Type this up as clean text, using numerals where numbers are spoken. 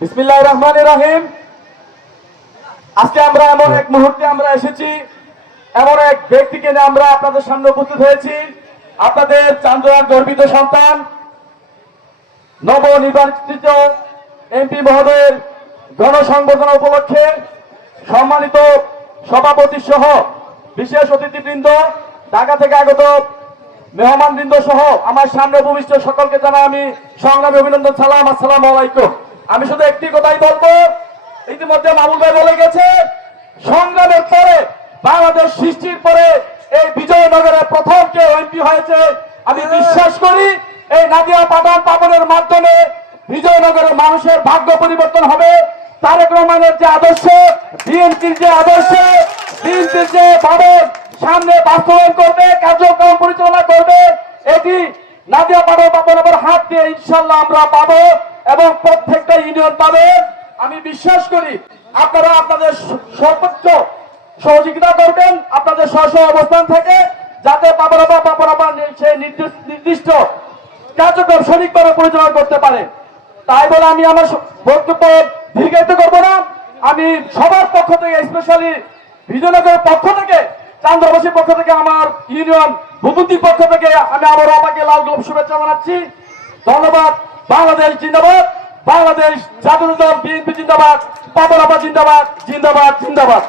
বিসমিল্লাহির রহমানির রহিম। আজকে আমরা এমন এক মুহূর্তে আমরা এসেছি, এমন এক ব্যক্তিকে নিয়ে আমরা আপনাদের সামনে উপস্থিত হয়েছি। আপনাদের চান্দোয়ার গর্বিত সন্তান, নবনির্বাচিত এমপি মহোদয়ের গণসংবর্ধনা উপলক্ষে সম্মানিত সভাপতি সহ বিশেষ অতিথিবৃন্দ, ঢাকা থেকে আগত মেহমানবৃন্দ সহ আমার সামনে উপবিষ্ট সকলকে জানাই আমি সংগ্রামী অভিনন্দন, সালাম, আসসালামু আলাইকুম। আমি শুধু একটি কথাই বলবো, ইতিমধ্যে মামুল ভাই বলে গেছে, সংগ্রামের পরে বাংলাদেশ সৃষ্টির পরে এই বিজয়নগরের প্রথম কেউ এমপি হয়েছে। আমি বিশ্বাস করি এই নাদিয়া পাবনের মাধ্যমে বিজয়নগরের মানুষের ভাগ্য পরিবর্তন হবে। তারেক রহমানের যে আদর্শ, বিএনপির যে আদর্শ, বিএনপির যে ভাবন সামনে বাস্তবায়ন করবে, কার্যক্রম পরিচালনা করবে, এটি নাদিয়া পাবনের হাত দিয়ে ইনশাল্লাহ আমরা পাবো এবং প্রত্যেকটা ইউনিয়ন পাবে। আমি বিশ্বাস করি আপনারা আপনাদের সর্বোচ্চ সহযোগিতা করবেন আপনাদের স্ব অবস্থান থেকে, যাতে পাবনা সেই নির্দিষ্ট কার্যক্রম সঠিকভাবে পরিচালনা করতে পারে। তাই বলে আমি আমার বক্তব্য দীর্ঘায়িত করব না। আমি সবার পক্ষ থেকে, স্পেশালি বিজয়নগরের পক্ষ থেকে, চান্দবাসীর পক্ষ থেকে, আমার ইউনিয়ন ভূপতির পক্ষ থেকে আমি আবারও আমাকে লাল গোলাপ শুভেচ্ছা জানাচ্ছি। ধন্যবাদ। বাংলাদেশ জিন্দাবাদ, বাংলাদেশ জাতীয় দল বিএনপি জিন্দাবাদ, পাবনা জিন্দাবাদ, জিন্দাবাদ, জিন্দাবাদ।